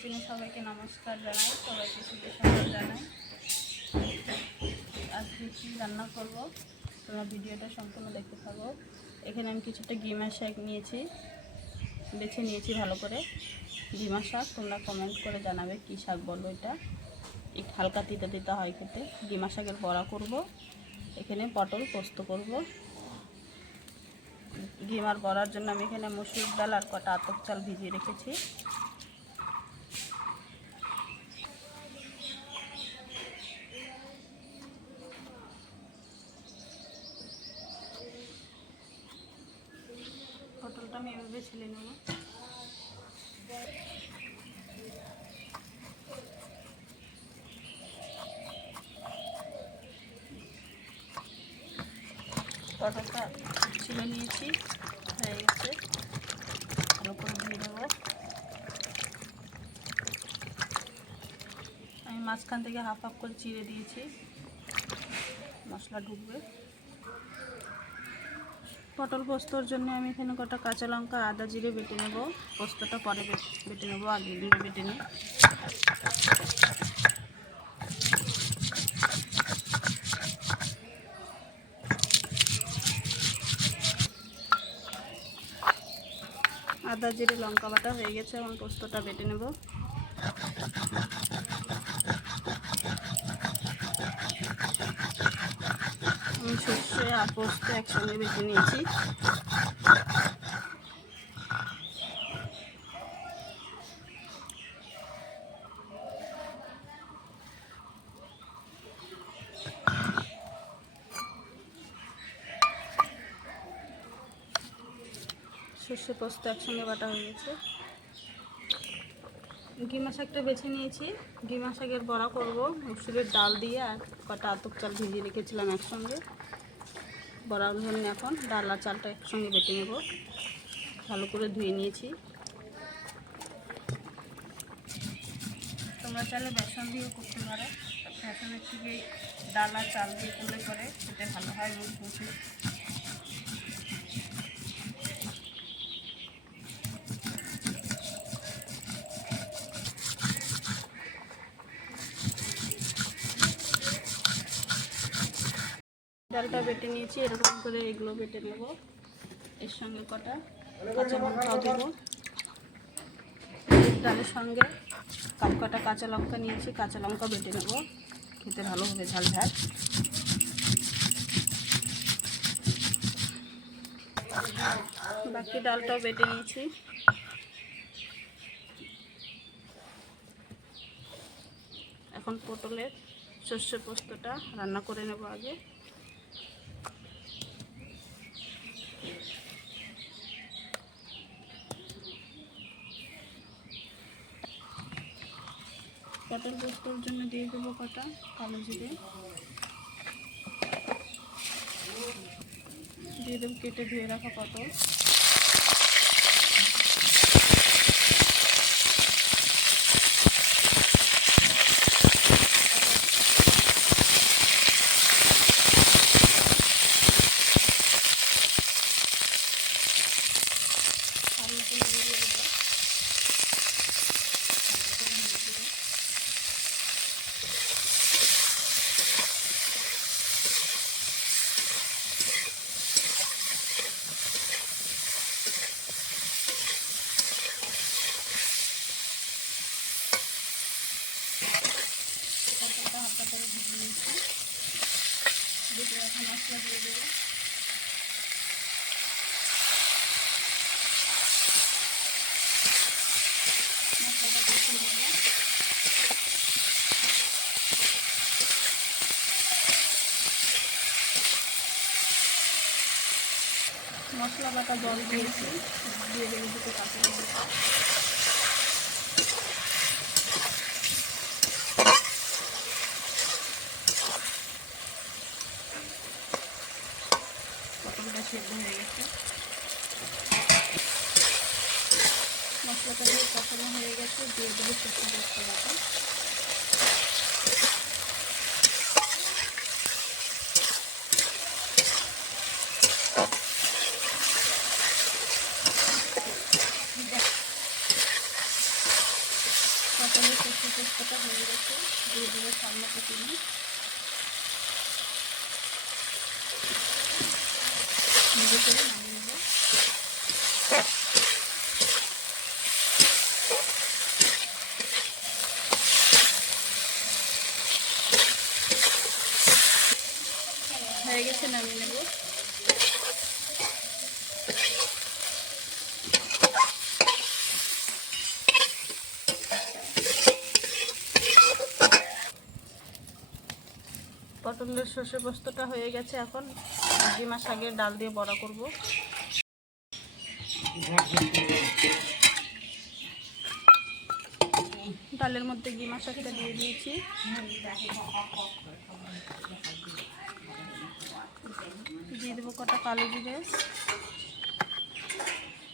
কিচেনে সবাইকে নমস্কার জানাই, সবাইকে শুভ সকাল জানাই। আজকে কি রান্না করব তোমরা ভিডিওটা সম্পূর্ণ দেখতে থাকো। এখানে আমি কিছুটা গিমা শাক নিয়েছি, বেছে নিয়েছি ভালো করে। গিমা শাক তোমরা কমেন্ট করে জানাবে কি শাক বলবো। এটা একটু হালকা তিতা তিতা হয় খেতে। গিমা শাকের বড়া করব। এখানে পটল পোস্ত করব। গিমার বড়ার জন্য আমি এখানে মসুর ডাল আর কটা আতপ চাল ভিজিয়ে রেখেছি। পটলটা আমি এভাবে ছিলে নেব। পটলটা ছিলে নিয়েছি, হয়ে গেছে। ভালো করে ধুয়ে নেব। আমি মাঝখান থেকে হাফ হাফ করে চিড়ে দিয়েছি, মশলা ঢুকবে। পটল পোস্তর জন্য আমি এখানে কটা কাঁচা লঙ্কা আদা জিরে বেটে নেব। পোস্তটা পরে বেটে নেব, আগে এগুলো বেটে নিই। আদা জিরে লঙ্কা বাটা হয়ে গেছে, এখন পোস্তটা বেটে নেব। আমি সর্ষে আর পোস্ত একসঙ্গে বেটে নিয়েছি। সর্ষে পোস্ত একসঙ্গে বাটা হয়ে গেছে। গিমা শাকটা বেছে নিয়েছি। গিমা শাকের বড়া করব মুসুরের ডাল দিয়ে, আর কটা আতপ চাল ভিজিয়ে রেখেছিলাম একসঙ্গে। বড়ার জন্য এখন ডাল আর চালটা একসঙ্গে বেটে নেব। ভালো করে ধুয়ে নিয়েছি। তোমরা চাইলে বেসন দিয়েও করতে পারো। বেসনের থেকে ডাল আর চাল দিয়ে করলে পরে খেতে ভালো হয়, মুচমুচে। ডালটা বেটে নিয়েছি, এরকম করে এগুলো বেটে নেব। এর সঙ্গে কটা কাঁচা লঙ্কাও দেবো। ডালের সঙ্গে কাপ কাটা কাঁচা লঙ্কা নিয়েছি, কাঁচা লঙ্কা বেটে নেব, খেতে ভালো হবে ঝাল ঝাল। বাকি ডালটাও বেটে নিয়েছি। এখন পটলের সর্ষে পোস্তটা রান্না করে নেব আগে। পটল পোস্তর জন্য দিয়ে দেবো কটা কালো জিরে, দিয়ে দেবো কেটে ধুয়ে রাখা পটল। হালকা করে ভিজিয়ে নিচ্ছি। দুটো এখন মশলা দিয়ে দেবো। মশলাটা কষিয়ে নেব। মশলা বাটা জল দিয়েছি, দিয়ে দেবো দুটো কাঁচা লঙ্কা। পটলটা সেদ্ধ হয়ে গেছে। মশলাটা দিয়ে কষানো হয়ে গেছে, দিয়ে দেবো সর্ষে পোস্ত বাটা। পটলের সর্ষে পোস্তটা হয়ে গেছে, দিয়ে দেবো সামনে চিনি, নিজে করে নামিয়ে নেবো। হয়ে গেছে, নামিয়ে নেব। পটলের সর্ষে পোস্তটা হয়ে গেছে, এখন ডিমা শাকের ডাল দিয়ে বড়া করব। ডালের মধ্যে ডিমা শাকটা দিয়ে দিয়েছি, দিয়ে দেবো কটা কালো জিরে,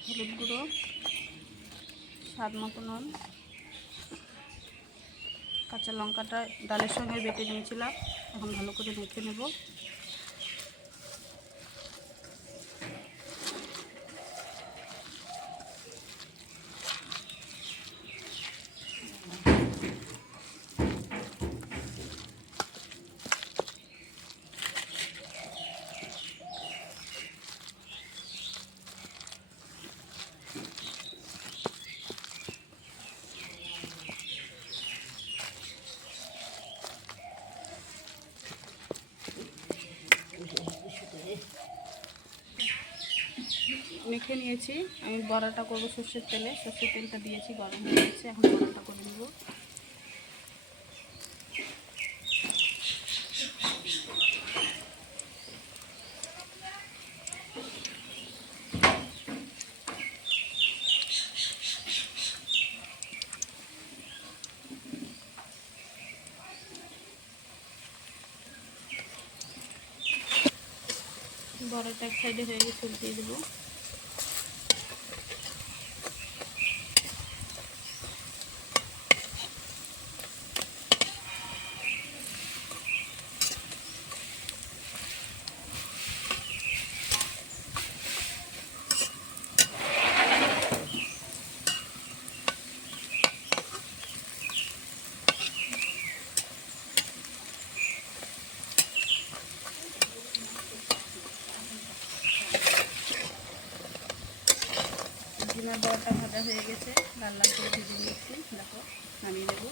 হলুদ গুঁড়ো, স্বাদ মতো নুন, কাঁচা লঙ্কাটা ডালের সঙ্গে বেটে নিয়েছিলাম, এখন ভালো করে মেখে নেব। মেখে নিয়েছি, আমি বড়াটা করবো সর্ষের তেলে। সর্ষের তেলটা দিয়েছি, গরম হয়ে গেছে, এখন বড়াটা করে নেব। বড়াটা এক সাইডে হয়ে গেছে, উল্টিয়ে দেবো। ডিমের বড়াটা ভাজা হয়ে গেছে, লাল লাল করে ভেজে নিয়েছি, দেখো নামিয়ে দেবো।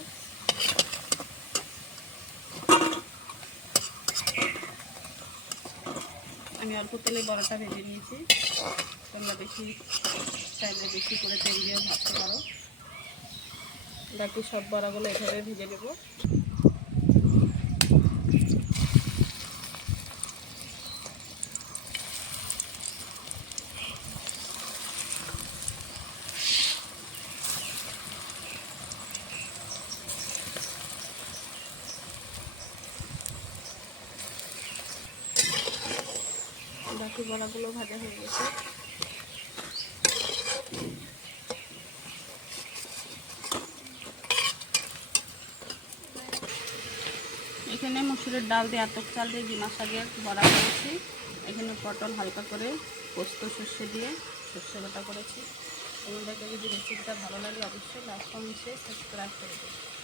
আমি অল্প তেলে বড়াটা ভেজে নিয়েছি, তোমরা চাইলে বেশি করে তেল দিয়েও ভাজতে পারো। বাকি সব বড়াগুলো এভাবে ভেজে নেব। বাকি বড়াগুলো ভাজা হয়ে গেছে। এখানে মসুরের ডাল দিয়ে আতপ চাল দিয়ে ডিমা শাকের বড়া করেছি। এখানে পটল হালকা করে পোস্ত সর্ষে দিয়ে সর্ষে বাটা করেছি। তোমাদেরকে যদি রেসিপিটা ভালো লাগে অবশ্যই লাইক কমেন্ট শেয়ার সাবস্ক্রাইব করে দেবে।